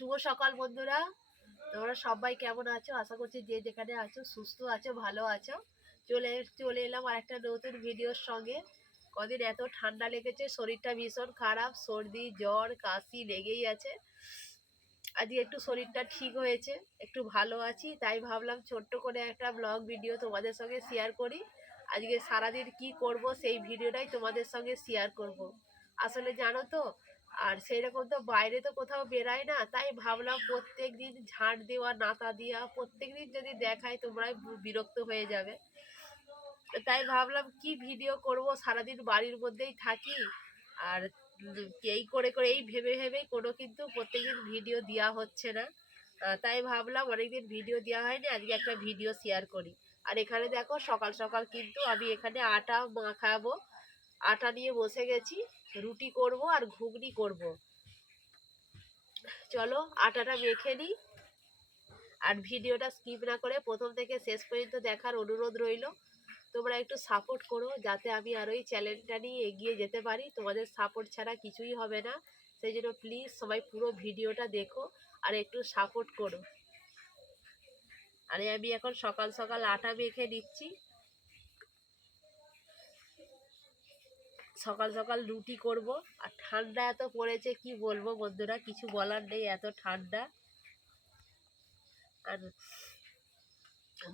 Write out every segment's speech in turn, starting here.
শুভ সকাল বন্ধুরা। তোমরা সবাই কেমন আছো? আশা করছি যে যেখানে আছো সুস্থ আছো, ভালো আছো। চলে চলে এলাম আর একটা নতুন ভিডিওর সঙ্গে। কদিন এত ঠান্ডা লেগেছে, শরীরটা ভীষণ খারাপ, সর্দি, জ্বর, কাশি লেগেই আছে। আজকে একটু শরীরটা ঠিক হয়েছে, একটু ভালো আছি, তাই ভাবলাম ছোট্ট করে একটা ব্লগ ভিডিও তোমাদের সঙ্গে শেয়ার করি। আজকে সারাদিন কি করব সেই ভিডিওটাই তোমাদের সঙ্গে শেয়ার করব। আসলে জানো তো আর সেই রকম তো বাইরে তো কোথাও বেরাই না, তাই ভাবলাম প্রত্যেক দিন ঝাঁট দেওয়া, নাতা দেওয়া প্রত্যেক দিন যদি দেখাই তোমরাই বিরক্ত হয়ে যাবে। তাই ভাবলাম কি ভিডিও করব, সারাদিন বাড়ির মধ্যেই থাকি। আর এই করে করে, এই ভেবে ভেবেই কোনো কিন্তু প্রত্যেকদিন ভিডিও দেওয়া হচ্ছে না। তাই ভাবলাম অনেকদিন ভিডিও দেওয়া হয়নি, আজকে একটা ভিডিও শেয়ার করি। আর এখানে দেখো সকাল সকাল কিন্তু আমি এখানে আটা মাখাবো। আটা নিয়ে বসে গেছি, রুটি করব আর ঘুগনি করব। চলো আটাটা মেখে নিই। আর ভিডিওটা স্কিপ না করে প্রথম থেকে শেষ পর্যন্ত দেখার অনুরোধ রইল। তোমরা একটু সাপোর্ট করো, যাতে আমি আরও এই চ্যানেলটা নিয়ে এগিয়ে যেতে পারি। তোমাদের সাপোর্ট ছাড়া কিছুই হবে না। সেই জন্য প্লিজ সবাই পুরো ভিডিওটা দেখো আর একটু সাপোর্ট করো। আরে আমি এখন সকাল সকাল আটা মেখে নিচ্ছি। সকাল সকাল রুটি করব। আর ঠান্ডা এত পড়েছে, কি বলব বন্ধুরা? কিছু বলার নেই, এত ঠান্ডা। আর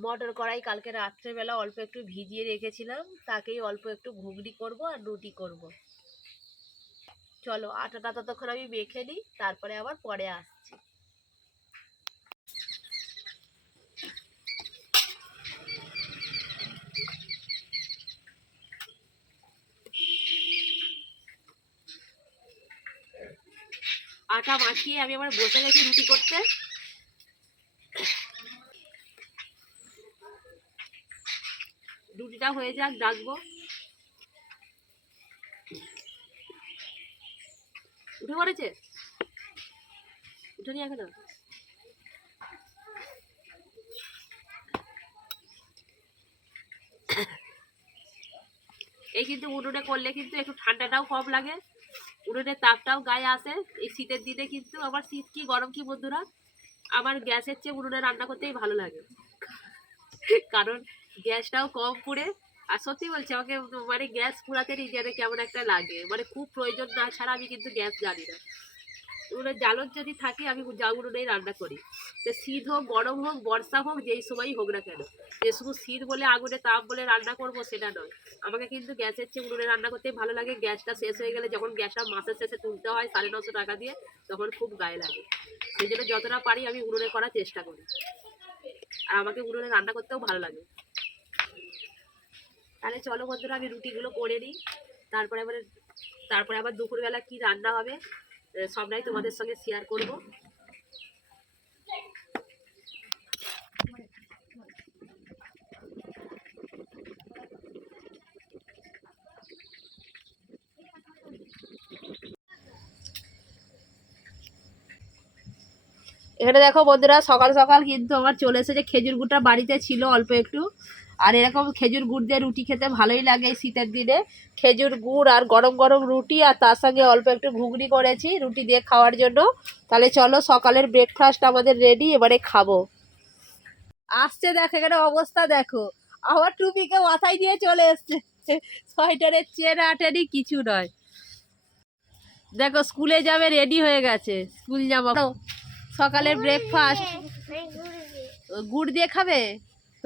মটর কড়াই কালকে রাত্রেবেলা অল্প একটু ভিজিয়ে রেখেছিলাম, তাকেই অল্প একটু ঘুগনি করব আর রুটি করব। চলো, আটাটা ততক্ষণ আমি মেখে নিই, তারপরে আবার পরে আসছি। আটা মাখিয়ে আমি আবার বসে গেছি রুটি করতে। রুটিটা হয়ে যাক, ডাকবো। উঠে পড়েছে? উঠে নিয়ে এখন? এই কিন্তু উনুনে করলে কিন্তু একটু ঠান্ডাটাও কম লাগে। উনুনের তাপটাও গায়ে আসে। এই শীতের দিনে কিন্তু আমার শীত কি, গরম কি বন্ধুরা? আমার গ্যাসের চেয়ে উনুনে রান্না করতেই ভালো লাগে। কারণ গ্যাসটাও কম পুড়ে। আর সত্যি বলছি, আমাকে মানে গ্যাস পুরাতে নিজের কেমন একটা লাগে। মানে খুব প্রয়োজন না ছাড়া আমি কিন্তু গ্যাস জানি না। উনুনের জ্বালন যদি থাকে, আমি উনুনেই রান্না করি। সে শীত হোক, গরম হোক, বর্ষা হোক, যেই সময়ই হোক না কেন, যে শুধু শীত বলে, আগুনে তাপ বলে রান্না করব সেটা নয়। আমাকে কিন্তু গ্যাসের চেয়ে উনুনে রান্না করতেই ভালো লাগে। গ্যাসটা শেষ হয়ে গেলে যখন গ্যাসটা মাসের শেষে তুলতে হয়, সাড়ে নশো টাকা দিয়ে, তখন খুব গায়ে লাগে। সেই জন্য যতটা পারি আমি উনুনে করার চেষ্টা করি। আর আমাকে উনুনে রান্না করতেও ভালো লাগে। তাহলে চলো বন্ধুরা, আমি রুটিগুলো করে নিই। তারপরে আবার তারপরে আবার দুপুরবেলা কি রান্না হবে? সবটাই তোমাদের সঙ্গে শেয়ার করব। এখানে দেখো বন্ধুরা, সকাল সকাল কিন্তু আমার চলে এসেছে, খেজুর গুড়টা বাড়িতে ছিল অল্প একটু। আর এরকম খেজুর গুড় দিয়ে রুটি খেতে ভালোই লাগে শীতের দিনে খেজুর গুড় আর গরম গরম রুটি আর তার সঙ্গে অল্প একটু ঘুগনি করেছি রুটি দিয়ে খাওয়ার জন্য তাহলে চলো সকালের ব্রেকফাস্ট আমাদের রেডি এবারে খাব আসছে দেখো এখানে অবস্থা দেখো আমার টুপিকে মাথায় দিয়ে চলে এসছে সোয়েটারের চেন আটেনি কিছু নয় দেখো স্কুলে যাবে রেডি হয়ে গেছে স্কুল জামা সকালের ব্রেকফাস্ট গুড় দিয়ে খাবে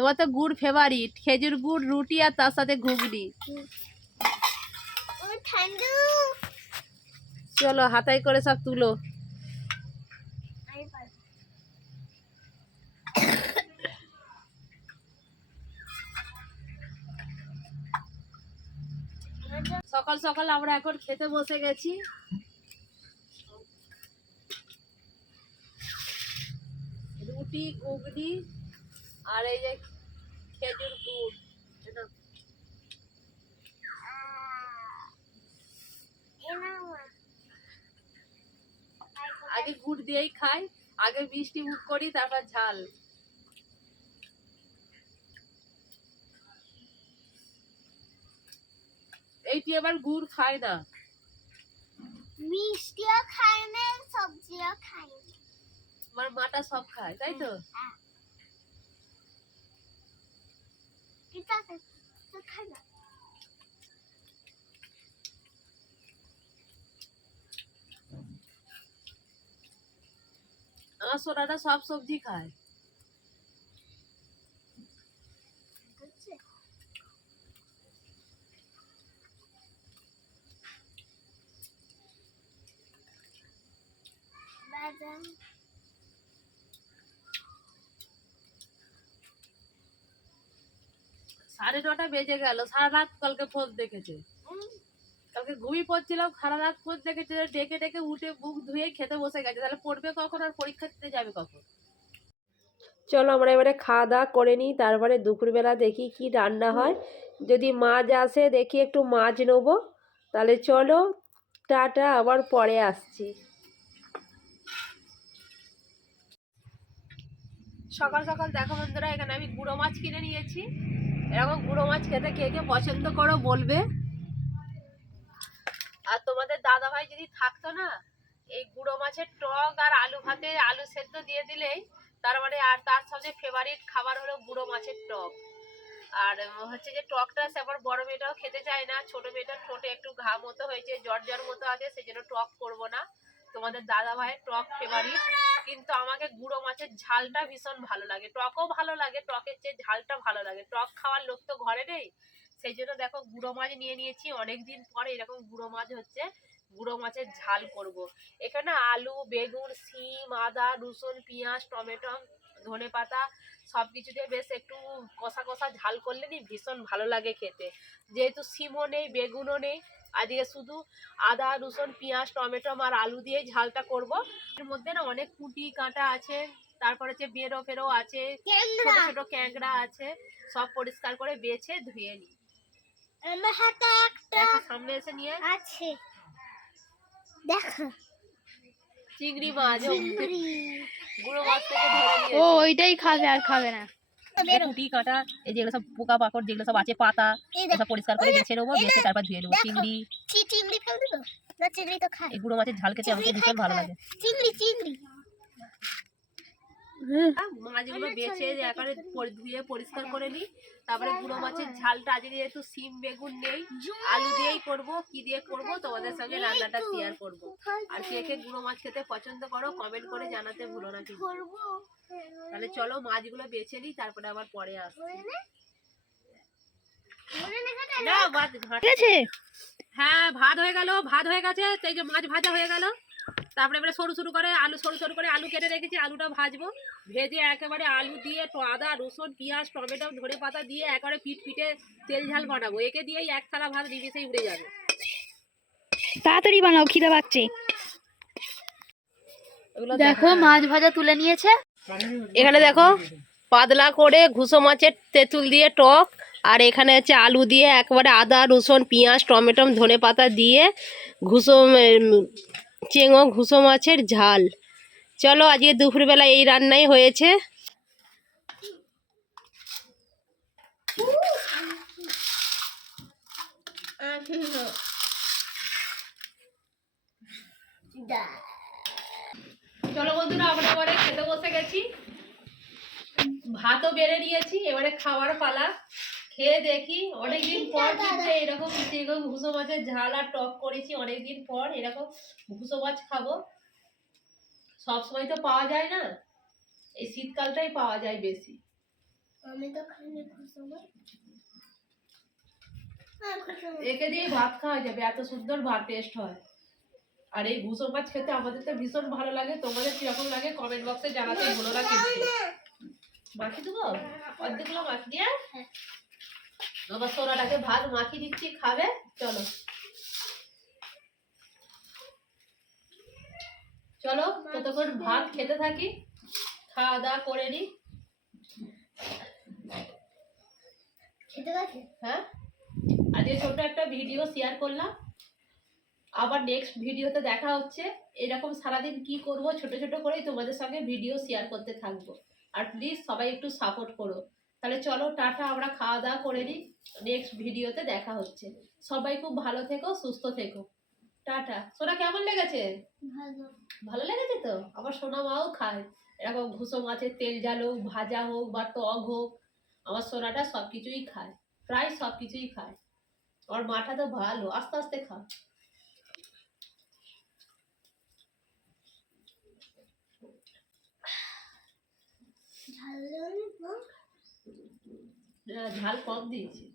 তোমার তো গুড় ফেভারিট খেজুর গুড় রুটি আর তার সাথে ঘুগনি। চলো হাতাই করে সব তুলো। সকাল সকাল আমরা এখন খেতে বসে গেছি। রুটি ঘুগনি আর এই যে খেজুর গুড় এটা আগে গুড় দিয়েই খাই আগে মিষ্টি মুখ করি তারপর ঝাল। এইটি আবার গুড় খায় না। মিষ্টিও খায় না সবজিও খায় আমার মাটা সব খায় তাই তো? আমার সোনাটা সব সবজি খায় সাড়ে নটা বেজে গেল সারা রাত কালকে ফোন দেখেছে। কালকে ঘুমিয়ে পড়ছিলাম সারা রাত ফোন দেখেছে ডেকে ডেকে উঠে বুক ধুয়ে খেতে বসে গেছে। তাহলে পড়বে কখন আর পরীক্ষা দিতে যাবে কখন? চলো আমরা এবারে খাওয়া দাওয়া করে নিই তারপরে দুপুরবেলা দেখি কি রান্না হয়। যদি মাছ আসে দেখি একটু মাছ নেব। তাহলে চলো টাটা আবার পরে আসছি। সকাল সকাল দেখো বন্ধুরা এখানে আমি গুঁড়ো মাছ কিনে নিয়েছি। এরকম গুঁড়ো মাছ খেতে কে কে পছন্দ করো বলবে। আর তোমাদের দাদা ভাই যদি থাকতো না, এই গুঁড়ো মাছের টক আর আলু ভাতে আলু সেদ্ধ দিয়ে দিলেই তার মানে আর তার সবচেয়ে ফেভারিট খাবার হলো গুঁড়ো মাছের টক। আর হচ্ছে যে টকটা সে আবার বড় মেয়েটাও খেতে চায় না, ছোট মেয়েটার ঠোঁটে একটু ঘা মতো হয়েছে, জ্বর জ্বর মতো আছে, সেই জন্য টক করব না। তোমাদের দাদা ভাইয়ের টক ফেভারিট কিন্তু আমাকে গুঁড়ো মাছের ঝালটা ভীষণ ভালো লাগে। টকও ভালো লাগে, টকের চেয়ে ঝালটা ভালো লাগে। টক খাওয়ার লোক তো ঘরে নেই। সেই জন্য দেখো গুঁড়ো মাছ নিয়ে নিয়েছি। অনেকদিন পরে এরকম গুঁড়ো মাছ হচ্ছে, গুঁড়ো মাছের ঝাল করব। এখানে আলু, বেগুন সিম আদা, রসুন, পেঁয়াজ, টমেটো, ধনে পাতা সব কিছু দিয়ে বেশ একটু কষা কষা ঝাল করলে নি ভীষণ ভালো লাগে খেতে। যেহেতু সিমও নেই, বেগুনও নেই আজকে শুধু আদা রসুন পেঁয়াজ টমেটো আর আলু দিয়ে ঝালটা করব। এর মধ্যে না অনেক কুটি কাঁটা আছে তারপরে হচ্ছে বেরো ফেরো আছে ছোট ছোট ক্যাংড়া আছে সব পরিষ্কার করে বেছে ধুয়ে নি আমার হাতে একটা সামনে এসে নিয়ে আছে। দেখো। চিংড়ি মাছ গুঁড়ো মাছ থেকে ধরে ও ওইটাই খাবে আর খাবে না। কুটি কাটা এই যেগুলো সব পোকা পাকড় যেগুলো সব আছে পাতা সব পরিষ্কার করে বেছে নেব বেছে তারপর ধুয়ে নেব চিংড়ি। চিংড়ি ফেল দিল না চিংড়ি তো খায় এই গুঁড়ো মাছের ঝাল খেতে আমাকে ভীষণ ভালো লাগে। চিংড়ি চিংড়ি। মাছগুলো বেছে একেবারে ধুয়ে পরিষ্কার করে নিই। তারপরে গুঁড়ো মাছের ঝালটা আজকে যেহেতু সিম বেগুন নেই আলু দিয়েই করব কি দিয়ে করব তোমাদের সঙ্গে রান্নাটা শেয়ার করব। আর কে কে গুঁড়ো মাছ খেতে পছন্দ করো কমেন্ট করে জানাতে ভুলো না কিন্তু। করব? তাহলে চলো মাছগুলো বেছে নিই তারপরে আবার পরে আসছি। হ্যাঁ ভাত হয়ে গেল ভাত হয়ে গেছে তো যে মাছ ভাজা হয়ে গেল। তারপরে এবারে সরু সরু করে আলু সরু সরু করে আলু কেটে রেখেছি আলুটা ভাজবো। ভেজে একেবারে আলু দিয়ে আদা রসুন পেঁয়াজ টমেটো ধনে পাতা দিয়ে একেবারে পিঠ পিঠে তেল ঝাল বানাবো। একে দিয়েই এক থালা ভাত নিমিশেই উড়ে যাবে। তাড়াতাড়ি বানাও খিদে পাচ্ছে। দেখো মাছ ভাজা তুলে নিয়েছে। এখানে দেখো পাতলা করে ঘুষো মাছের তেঁতুল দিয়ে টক আর এখানে হচ্ছে আলু দিয়ে একবারে আদা রসুন পেঁয়াজ টমেটো ধনে পাতা দিয়ে ঘুষো চেঙো ঘুষো মাছের ঝাল। চলো আজকে দুপুরবেলা এই রান্নাই হয়েছে। চলো বন্ধুরা, আমরা এবারে খেতে বসে গেছি। ভাতও বেড়ে নিয়েছি, এবারে খাওয়ার পালা। খেয়ে দেখি অনেকদিন পর কিন্তু এরকম এরকম ভুসো মাছের ঝাল আর টক করেছি অনেকদিন পর এরকম ভুসো মাছ খাব। সব সময় তো পাওয়া যায় না এই শীতকালটাই পাওয়া যায় বেশি। আমি তো খাইনি খুশি একে দিয়ে ভাত খাওয়া যাবে এত সুন্দর ভাত টেস্ট হয়। আর এই ভুসো মাছ খেতে আমাদের তো ভীষণ ভালো লাগে তোমাদের কীরকম লাগে কমেন্ট বক্সে জানাতে ভুলো না কিন্তু। মাখি দেবো? অর্ধেকগুলো মাখি দিয়ে আবার সোনাটাকে ভাত মাখি দিচ্ছি খাবে? চলো। চলো ততক্ষণ ভাত খেতে থাকি। খাওয়া দাওয়া করে নি। হ্যাঁ? আজকে ছোট্ট একটা ভিডিও শেয়ার করলাম। আবার নেক্সট ভিডিওতে দেখা হচ্ছে। এরকম সারাদিন কি করব ছোট ছোট করেই তোমাদের সঙ্গে ভিডিও শেয়ার করতে থাকব। আর প্লিজ সবাই একটু সাপোর্ট করো। তাহলে চলো টাটা আমরা খাওয়া দাওয়া করে নিই। নেক্সট ভিডিওতে দেখা হচ্ছে। সবাই খুব ভালো থেকো সুস্থ থেকো। টাটা। সোনা কেমন লেগেছে? ভালো। লেগেছে তো? আবার সোনা মাও খায়। এরকম ঘুষো মাছের তেল জাল হোক ভাজা হোক বা টক হোক আমার সোনাটা সব কিছুই খায়। প্রায় সব কিছুই খায়। আমার মাটা তো ভালো। আস্তে আস্তে খা। ঝাল দেওয়া নেই, মা? হ্যাঁ, ঝাল কম দিয়েছি।